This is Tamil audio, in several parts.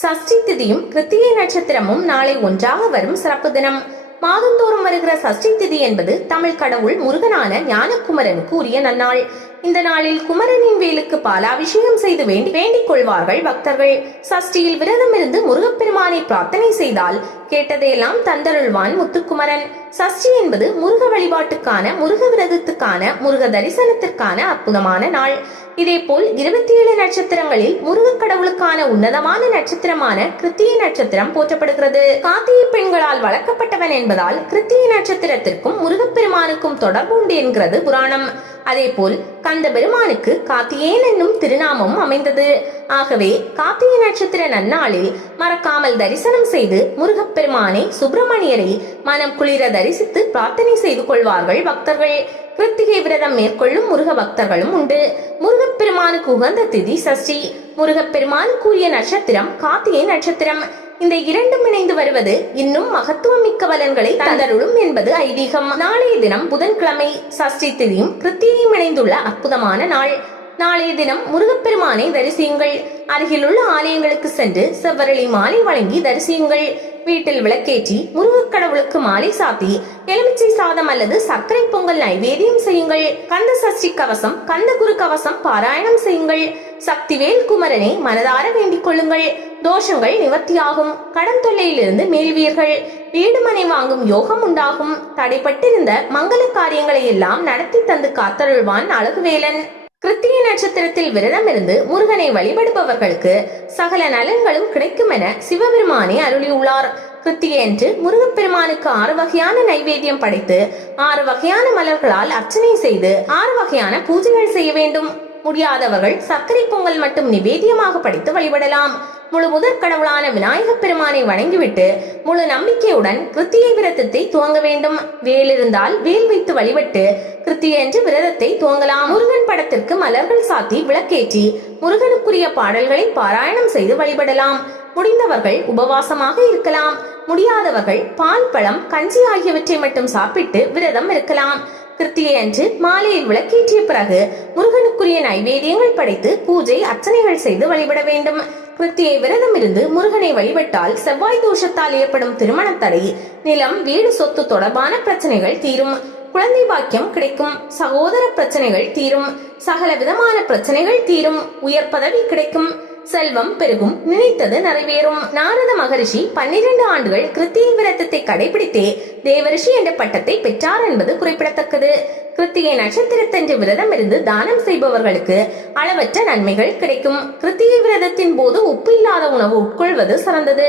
சஷ்டி திதியும் கிருத்திகை நட்சத்திரமும் நாளை ஒன்றாக வரும் சிறப்பு தினம். மாதந்தோறும் வருகிற சஷ்டி திதி என்பது தமிழ் கடவுள் முருகனான ஞானகுமரனுக்கு உரிய நன்னாள். இந்த நாளில் குமரனின் வேலுக்கு பாலாபிஷேகம் செய்து வேண்டி வேண்டிக் கொள்வார்கள் பக்தர்கள். சஷ்டியில் விரதம் இருந்து முருகப்பெருமானை பிரார்த்தனை செய்தால் கேட்டதையெல்லாம் தந்தருள்வான் முத்துக்குமரன். சஷ்டி என்பது முருக வழிபாட்டுக்கான முருக விரதத்துக்கான முருக தரிசனத்திற்கான அற்புதமான நாள். இதேபோல் இருபத்தி ஏழு நட்சத்திரங்களில் முருகக் கடவுளுக்கான உன்னதமான நட்சத்திரமான கிருத்திய நட்சத்திரம் போற்றப்படுகிறது. காத்திய பெண்களால் வளர்க்கப்பட்டவன் என்பதால் கிருத்திய நட்சத்திரத்திற்கும் முருகப்பெருமானுக்கும் தொடர்பு உண்டு என்கிறது புராணம். அதேபோல் கந்த பெருமானுக்கு காத்தியேன் என்னும் திருநாமம் அமைந்தது. ஆகவே கார்த்திகை நட்சத்திர நன்னாளில் மறக்காமல் தரிசனம் செய்து முருகப்பெருமானை சுப்பிரமணியரை மனம் குளிர தரிசித்து பிரார்த்தனை செய்து கொள்வார்கள் பக்தர்கள். கிருத்திகை விரதம் மேற்கொள்ளும் முருக பக்தர்களும் உண்டு. முருகப்பெருமானுக்கு உகந்த திதி சஷ்டி. முருகப்பெருமானுக்குரிய நட்சத்திரம் கார்த்திகை நட்சத்திரம். இந்த இரண்டும் இணைந்து வருவது இன்னும் மகத்துவம் மிக்க பலன்களை தந்தருளும் என்பது ஐதீகம். நாளைய தினம் புதன்கிழமை சஷ்டி திதியும் கிருத்திகையும் இணைந்துள்ள அற்புதமான நாள். நாளைய தினம் முருகப்பெருமானை தரிசியுங்கள். அருகிலுள்ள ஆலயங்களுக்கு சென்று செவ்வரளி மாலை வழங்கி தரிசியுங்கள். வீட்டில் விளக்கேற்றி முருகக் கடவுளுக்கு மாலை சாத்தி எலுமிச்சை சாதம் அல்லது சர்க்கரை பொங்கல் நைவேத்தியம் செய்யுங்கள். கந்த சஷ்டி கவசம் கந்த குரு கவசம் பாராயணம் செய்யுங்கள். சக்திவேல் குமரனை மனதார வேண்டிக் கொள்ளுங்கள். தோஷங்கள் நிவர்த்தியாகும். கடன் தொல்லையிலிருந்து மீள்வீர்கள் வீடு மனை வாங்கும் யோகம் உண்டாகும். தடைப்பட்டிருந்த மங்கள காரியங்களை எல்லாம் நடத்தி தந்து காத்தருள்வான் அழகுவேலன். கிருத்திய நட்சத்திரத்தில் விரதம் இருந்து முருகனை வழிபடுபவர்களுக்கு சகல நலன்களும் கிடைக்கும் என சிவபெருமானே அருளியுள்ளார். கிருத்திகை என்று முருகப்பெருமானுக்கு ஆறு வகையான நைவேத்தியம் படைத்து ஆறு வகையான மலர்களால் அர்ச்சனை செய்து ஆறு வகையான பூஜைகள் செய்ய வேண்டும். முடியாதவர்கள் சர்க்கரை பொங்கல் மட்டும் நிவேதியமாக படித்து வழிபடலாம். முழு முதற் கடவுளான விநாயகப் பெருமானை வணங்கிவிட்டு முழு நம்பிக்கையுடன் கிருத்தியை விரதத்தை துவங்க வேண்டும். வேல் இருந்தால் வேல் வைத்து வழிபட்டு கிருத்திய என்று விரதத்தை துவங்கலாம். முருகன் படத்திற்கு மலர்கள் சாத்தி விளக்கேற்றி முருகனுக்குரிய பாடல்களை பாராயணம் செய்து வழிபடலாம். முடிந்தவர்கள் உபவாசமாக இருக்கலாம். முடியாதவர்கள் பால் பழம் கஞ்சி ஆகியவற்றை மட்டும் சாப்பிட்டு விரதம் இருக்கலாம். திருத்தியை அன்று மாலையில் விளக்கேற்றிய பிறகு முருகனுக்குரிய நைவேத்தியங்கள் படைத்து பூஜை அர்ச்சனைகள் செய்து வழிபட வேண்டும். கிருத்தியை விரதம் இருந்து முருகனை வழிபட்டால் செவ்வாய் தோஷத்தால் ஏற்படும் திருமண தடை நிலம் வீடு சொத்து தொடர்பான பிரச்சனைகள் தீரும். குழந்தை பாக்கியம் கிடைக்கும். சகோதர பிரச்சனைகள் தீரும். சகல விதமான பிரச்சனைகள் தீரும். உயர் பதவி கிடைக்கும். செல்வம் பெருகும். நினைத்தது நிறைவேறும். நாரத மகரிஷி பன்னிரண்டு ஆண்டுகள் கிருத்தியை விரதத்தை கடைபிடித்தே தேவரிஷி என்ற பட்டத்தை பெற்றார் என்பது குறிப்பிடத்தக்கது. கிருத்திகை நட்சத்திரத்தன்று விரதம் இருந்து தானம் செய்பவர்களுக்கு அளவற்ற நன்மைகள் கிடைக்கும். கிருத்திகை விரதத்தின் போது உப்பு இல்லாத உணவு உட்கொள்வது சிறந்தது.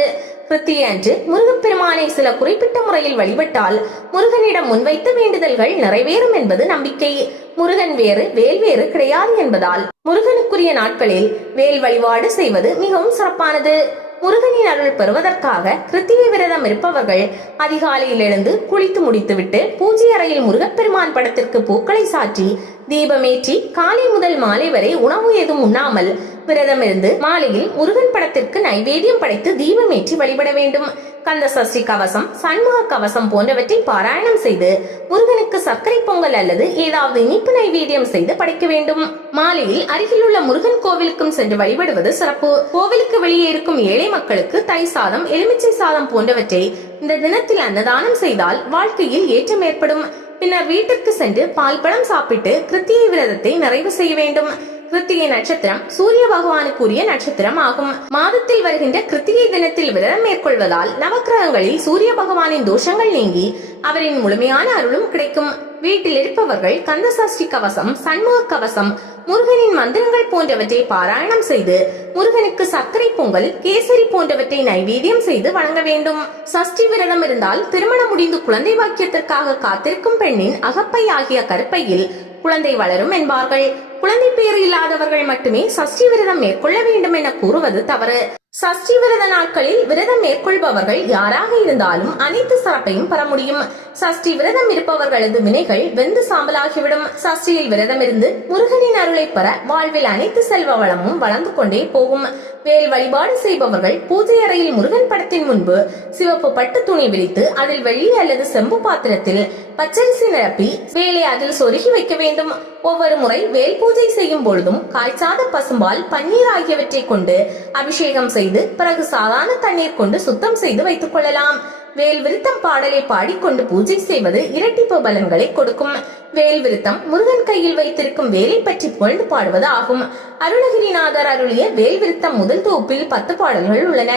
கிருத்திகை அன்று முருகப்பெருமானை சில குறிப்பிட்ட முறையில் வழிபட்டால் முருகனிடம் முன்வைத்த வேண்டுதல்கள் நிறைவேறும் என்பது நம்பிக்கை. முருகன் வேறு வேல் வேறு கிடையாது என்பதால் முருகனுக்குரிய நாட்களில் வேல் வழிபாடு செய்வது மிகவும் சிறப்பானது. முருகனின் அருள் பெறுவதற்காக கிருத்திகை விரதம் இருப்பவர்கள் அதிகாலையில் எழுந்து குளித்து முடித்துவிட்டு பூஜை அறையில் முருகப்பெருமான் படத்திற்கு பூக்களை சாற்றி தீபமேற்றி காலை முதல் மாலை வரை உணவு ஏதும் உண்ணாமல் விரதமிருந்து மாலையில் முருகன் படத்திற்கு நைவேத்தியம் படைத்து தீபமேற்றி வழிபட வேண்டும். கந்த சஷ்டி கவசம் சண்முக கவசம் போன்றவற்றை பாராயணம் செய்து முருகனுக்கு சர்க்கரை பொங்கல் அல்லது ஏதாவது இனிப்பு நைவேத்தியம் செய்து படைக்க வேண்டும். மாலையில் அருகிலுள்ள முருகன் கோவிலுக்கும் சென்று வழிபடுவது சிறப்பு. கோவிலுக்கு வெளியே இருக்கும் ஏழை மக்களுக்கு தை சாதம் எலுமிச்சை சாதம் போன்றவற்றை இந்த தினத்தில் அன்னதானம் செய்தால் வாழ்க்கையில் ஏற்றம் ஏற்படும். பின்னர் வீட்டிற்கு சென்று பால் பழம் சாப்பிட்டு கிருத்திய விரதத்தை நிறைவு செய்ய வேண்டும். கிருத்திகை நட்சத்திரம் சூரிய பகவானுக்குரிய நட்சத்திரம் ஆகும். மாதத்தில் வருகின்ற கிருத்திகை தினத்தில் விரதம் மேற்கொள்வதால் நவக்கிரகங்களில் சூரிய பகவானின் தோஷங்கள் நீங்கி அவரின் முழுமையான அருளும் கிடைக்கும். வீட்டில் இருப்பவர்கள் கந்த சஷ்டி கவசம் சண்முக கவசம் முருகனின் மந்திரங்கள் போன்றவற்றை பாராயணம் செய்து முருகனுக்கு சர்க்கரை பொங்கல் கேசரி போன்றவற்றை நைவேத்தியம் செய்து வழங்க வேண்டும். சஷ்டி விரதம் இருந்தால் திருமணம் முடிந்து குழந்தை பாக்கியத்திற்காக காத்திருக்கும் பெண்ணின் அகப்பை ஆகிய கருப்பையில் குழந்தை வளரும் என்பார்கள். குழந்தை பேர் இல்லாதவர்கள் மட்டுமே சஷ்டி விரதம் மேற்கொள்ள வேண்டும் என கூறுவது தவறு. சஷ்டி விரத நாட்களில் விரதம் மேற்கொள்பவர்கள் யாராக இருந்தாலும் அனைத்து சிறப்பையும் பெற முடியும். சஷ்டி விரதம் இருப்பவர்களது வினைகள் வெந்து சாம்பலாகிவிடும். சஷ்டியில் விரதம் இருந்து முருகனின் அருளை பெற வாழ்வில் அனைத்து செல்வ வளமும் வளர்ந்து கொண்டே போகும். வேல் வழிபாடு செய்பவர்கள் பூஜை அறையில் முருகன் படத்தின் முன்பு சிவப்பு பட்டு துணி விரித்து அதில் வெள்ளி அல்லது செம்பு பாத்திரத்தில் பச்சரிசி நிரப்பி வேலை அதில் சொருகி வைக்க வேண்டும். ஒவ்வொரு முறை வேல் பூஜை பூஜை செய்யும் பொழுதும் காய்ச்சாத பசும்பால் பன்னீர் ஆகியவற்றை கொண்டு அபிஷேகம் செய்து பிறகு சாதாரண தண்ணீர் கொண்டு சுத்தம் செய்து வைத்துக் கொள்ளலாம். வேல் விருத்தம் பாடலை பாடிக்கொண்டு பூஜை செய்வது இரட்டிப்பு பலன்களை கொடுக்கும். வேல் விருத்தம் முருகன் கையில் வைத்திருக்கும் வேலை பற்றி புகழ்ந்து பாடுவது ஆகும். அருணகிரிநாதர் அருளிய வேல் விருத்தம் முதல் தொகுப்பில் பத்து பாடல்கள் உள்ளன.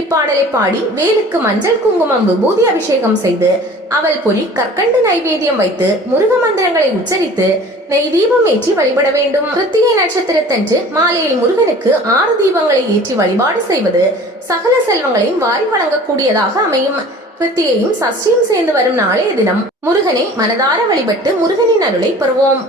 இப்பாடலை பாடி வேலுக்கு மஞ்சள் குங்குமம் விபூதி அபிஷேகம் செய்து அவள் பொறி கற்கண்டு நைவேத்தியம் வைத்து முருக மந்திரங்களை உச்சரித்து நெய் தீபம் ஏற்றி வழிபட வேண்டும். கிருத்திகை நட்சத்திரத்தன்று மாலையில் முருகனுக்கு ஆறு தீபங்களை ஏற்றி வழிபாடு செய்வது சகல செல்வங்களையும் வாரி வழங்கக்கூடியதாக அமையும். கிருத்திகையும் சஷ்டியும் சேர்ந்து வரும் நாளைய தினம் முருகனை மனதார வழிபட்டு முருகனின் அருளை பெறுவோம்.